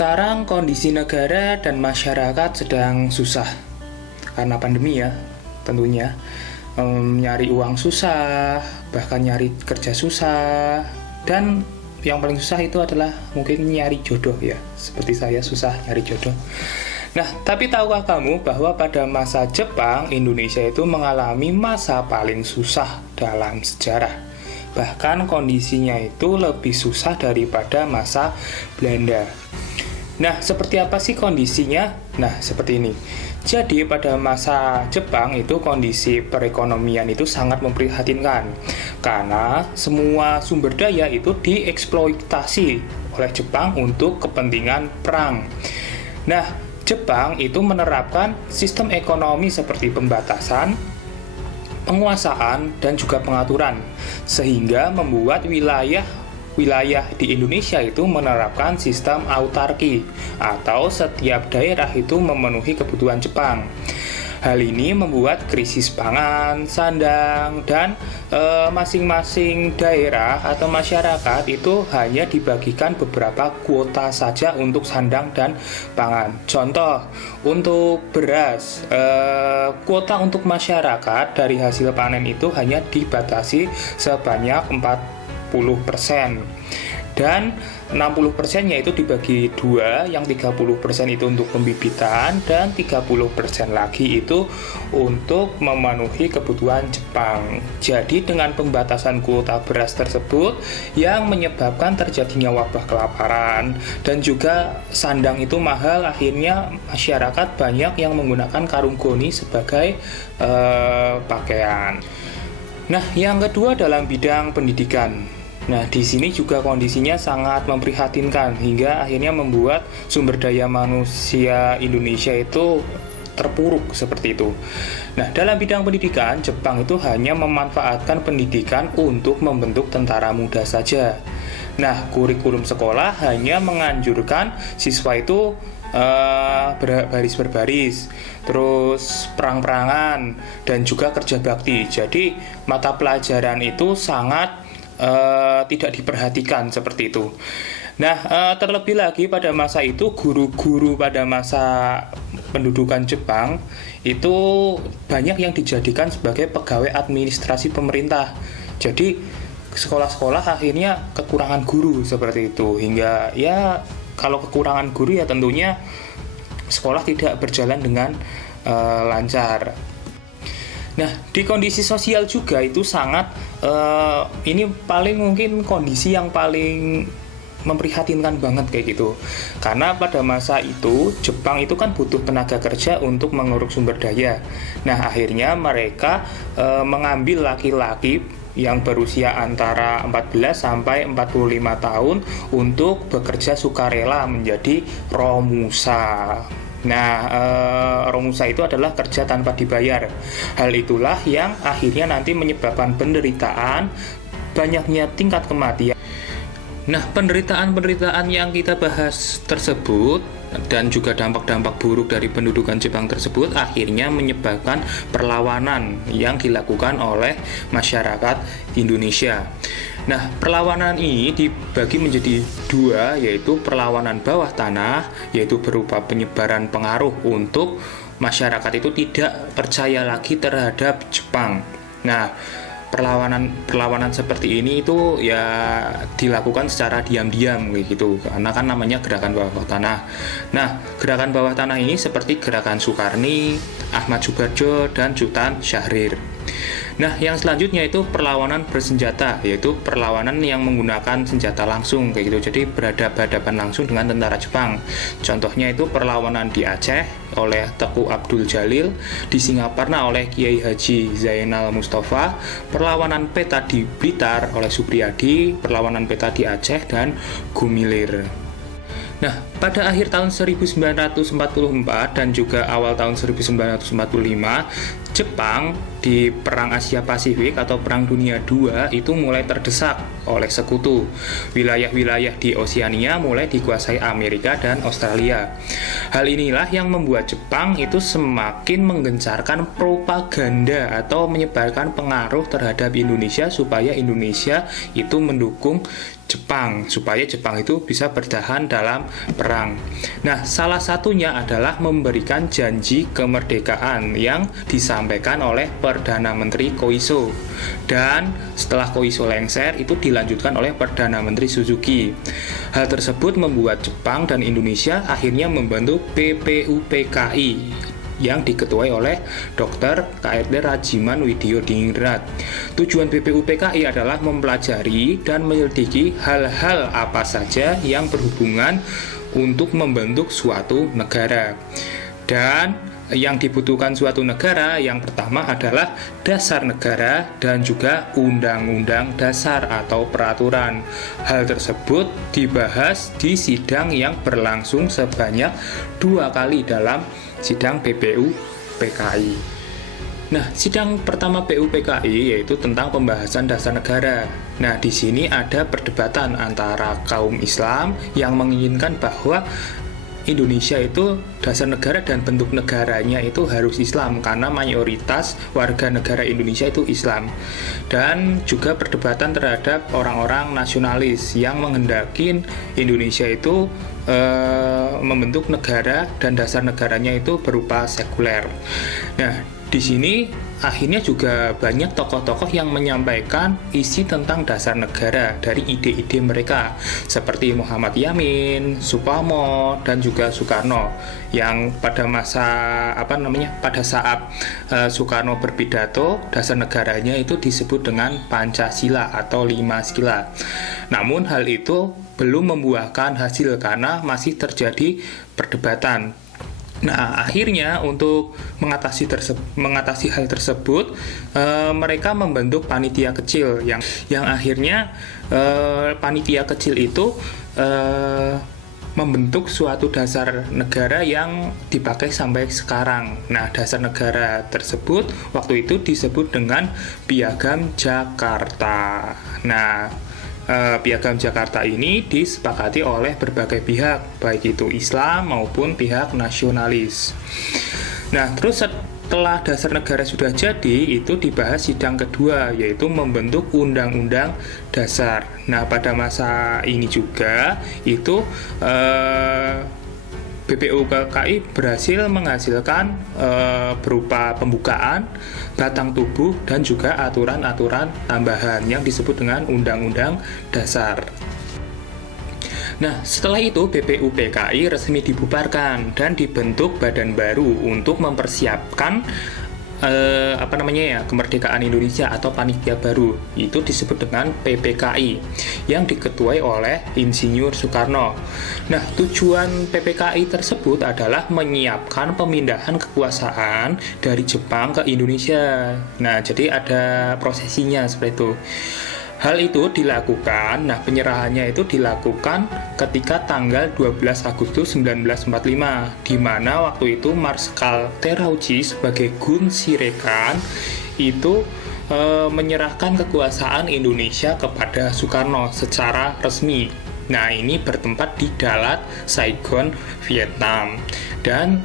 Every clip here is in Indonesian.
Sekarang kondisi negara dan masyarakat sedang susah karena pandemi ya, tentunya. Nyari uang susah, bahkan nyari kerja susah, dan yang paling susah itu adalah mungkin nyari jodoh ya, seperti saya susah nyari jodoh. Nah, tapi tahukah kamu bahwa pada masa Jepang, Indonesia itu mengalami masa paling susah dalam sejarah. Bahkan kondisinya itu lebih susah daripada masa Belanda. Nah, seperti apa sih kondisinya? Nah, seperti ini. Jadi, pada masa Jepang itu kondisi perekonomian itu sangat memprihatinkan. Karena semua sumber daya itu dieksploitasi oleh Jepang untuk kepentingan perang. Nah, Jepang itu menerapkan sistem ekonomi seperti pembatasan, penguasaan, dan juga pengaturan. Sehingga membuat wilayah di Indonesia itu menerapkan sistem autarki atau setiap daerah itu memenuhi kebutuhan Jepang. Hal ini membuat krisis pangan, sandang, dan masing-masing daerah atau masyarakat itu hanya dibagikan beberapa kuota saja untuk sandang dan pangan. Contoh, untuk beras, kuota untuk masyarakat dari hasil panen itu hanya dibatasi sebanyak 40%. Dan 60%-nya itu dibagi dua, yang 30% itu untuk pembibitan dan 30% lagi itu untuk memenuhi kebutuhan Jepang. Jadi dengan pembatasan kuota beras tersebut yang menyebabkan terjadinya wabah kelaparan dan juga sandang itu mahal, akhirnya masyarakat banyak yang menggunakan karung goni sebagai pakaian. Nah, yang kedua dalam bidang pendidikan. Nah, di sini juga kondisinya sangat memprihatinkan hingga akhirnya membuat sumber daya manusia Indonesia itu terpuruk seperti itu. Nah, dalam bidang pendidikan, Jepang itu hanya memanfaatkan pendidikan untuk membentuk tentara muda saja. Nah, kurikulum sekolah hanya menganjurkan siswa itu baris berbaris, terus perang-perangan, dan juga kerja bakti. Jadi, mata pelajaran itu sangat tidak diperhatikan seperti itu. Nah, terlebih lagi pada masa itu guru-guru pada masa pendudukan Jepang itu banyak yang dijadikan sebagai pegawai administrasi pemerintah. Jadi sekolah-sekolah akhirnya kekurangan guru seperti itu, hingga ya kalau kekurangan guru ya tentunya sekolah tidak berjalan dengan lancar. Nah, di kondisi sosial juga itu sangat ini paling mungkin kondisi yang paling memprihatinkan banget kayak gitu. Karena pada masa itu Jepang itu kan butuh tenaga kerja untuk mengurus sumber daya. Nah, akhirnya mereka mengambil laki-laki yang berusia antara 14 sampai 45 tahun untuk bekerja sukarela menjadi romusa. Nah, romusa itu adalah kerja tanpa dibayar. Hal itulah yang akhirnya nanti menyebabkan penderitaan, banyaknya tingkat kematian. Nah, penderitaan yang kita bahas tersebut dan juga dampak-dampak buruk dari pendudukan Jepang tersebut akhirnya menyebabkan perlawanan yang dilakukan oleh masyarakat Indonesia. Nah, perlawanan ini dibagi menjadi dua, yaitu perlawanan bawah tanah, yaitu berupa penyebaran pengaruh untuk masyarakat itu tidak percaya lagi terhadap Jepang. Nah, perlawanan seperti ini itu ya dilakukan secara diam-diam gitu, karena kan namanya gerakan bawah tanah. Nah, gerakan bawah tanah ini seperti gerakan Sukarni, Ahmad Subarjo, dan Sultan Syahrir. Nah, yang selanjutnya itu perlawanan bersenjata, yaitu perlawanan yang menggunakan senjata langsung kayak gitu. Jadi berhadapan langsung dengan tentara Jepang. Contohnya itu perlawanan di Aceh oleh Teku Abdul Jalil, di Singaparna oleh Kiai Haji Zainal Mustafa, perlawanan peta di Blitar oleh Supriyadi, perlawanan peta di Aceh dan Gumilir. Nah, pada akhir tahun 1944 dan juga awal tahun 1945, Jepang di Perang Asia Pasifik atau Perang Dunia II itu mulai terdesak oleh sekutu. Wilayah-wilayah di Oseania mulai dikuasai Amerika dan Australia. Hal inilah yang membuat Jepang itu semakin menggencarkan propaganda atau menyebarkan pengaruh terhadap Indonesia supaya Indonesia itu mendukung Jepang, supaya Jepang itu bisa bertahan dalam perang. Nah, salah satunya adalah memberikan janji kemerdekaan yang disampaikan oleh Perdana Menteri Koiso. Dan setelah Koiso lengser, itu dilanjutkan oleh Perdana Menteri Suzuki. Hal tersebut membuat Jepang dan Indonesia akhirnya membentuk PPUPKI yang diketuai oleh Dr. KRD Rajiman Widyodingrat. Tujuan BPUPKI adalah mempelajari dan menyelidiki hal-hal apa saja yang berhubungan untuk membentuk suatu negara. Dan yang dibutuhkan suatu negara yang pertama adalah dasar negara dan juga undang-undang dasar atau peraturan. Hal tersebut dibahas di sidang yang berlangsung sebanyak 2 kali dalam sidang BPUPKI. Nah, sidang pertama BPUPKI yaitu tentang pembahasan dasar negara. Nah, di sini ada perdebatan antara kaum Islam yang menginginkan bahwa Indonesia itu dasar negara dan bentuk negaranya itu harus Islam karena mayoritas warga negara Indonesia itu Islam. Dan juga perdebatan terhadap orang-orang nasionalis yang menghendaki Indonesia itu membentuk negara dan dasar negaranya itu berupa sekuler. Nah, di sini akhirnya juga banyak tokoh-tokoh yang menyampaikan isi tentang dasar negara dari ide-ide mereka seperti Muhammad Yamin, Suparmo, dan juga Soekarno yang pada pada saat Soekarno berpidato dasar negaranya itu disebut dengan Pancasila atau 5 sila. Namun hal itu belum membuahkan hasil karena masih terjadi perdebatan. Nah, akhirnya untuk mengatasi hal tersebut, mereka membentuk panitia kecil yang akhirnya panitia kecil itu membentuk suatu dasar negara yang dipakai sampai sekarang. Nah, dasar negara tersebut waktu itu disebut dengan Piagam Jakarta. Nah, Piagam Jakarta ini disepakati oleh berbagai pihak, baik itu Islam maupun pihak nasionalis. Nah, terus setelah dasar negara sudah jadi, itu dibahas sidang kedua, yaitu membentuk undang-undang dasar. Nah, pada masa ini juga, itu BPUPKI berhasil menghasilkan berupa pembukaan, batang tubuh, dan juga aturan-aturan tambahan yang disebut dengan Undang-Undang Dasar. Nah, setelah itu BPUPKI resmi dibubarkan dan dibentuk badan baru untuk mempersiapkan kemerdekaan Indonesia atau panitia baru. Itu disebut dengan PPKI yang diketuai oleh Insinyur Soekarno. Nah, tujuan PPKI tersebut adalah menyiapkan pemindahan kekuasaan dari Jepang ke Indonesia. Nah, jadi ada prosesinya seperti itu. Hal itu dilakukan, penyerahannya itu dilakukan ketika tanggal 12 Agustus 1945, di mana waktu itu Marskal Terauchi sebagai Gun Sirekan itu menyerahkan kekuasaan Indonesia kepada Soekarno secara resmi. Nah, ini bertempat di Dalat, Saigon, Vietnam. Dan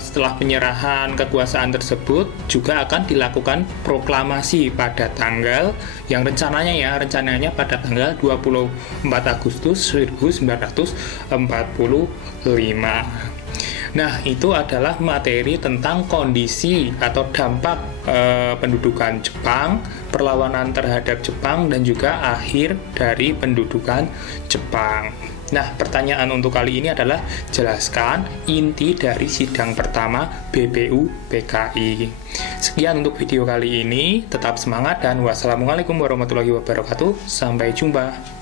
setelah penyerahan kekuasaan tersebut juga akan dilakukan proklamasi pada tanggal yang rencananya pada tanggal 24 Agustus 1945. Nah, itu adalah materi tentang kondisi atau dampak pendudukan Jepang, perlawanan terhadap Jepang, dan juga akhir dari pendudukan Jepang. Nah, pertanyaan untuk kali ini adalah jelaskan inti dari sidang pertama BPUPKI. Sekian untuk video kali ini, tetap semangat dan wassalamualaikum warahmatullahi wabarakatuh. Sampai jumpa.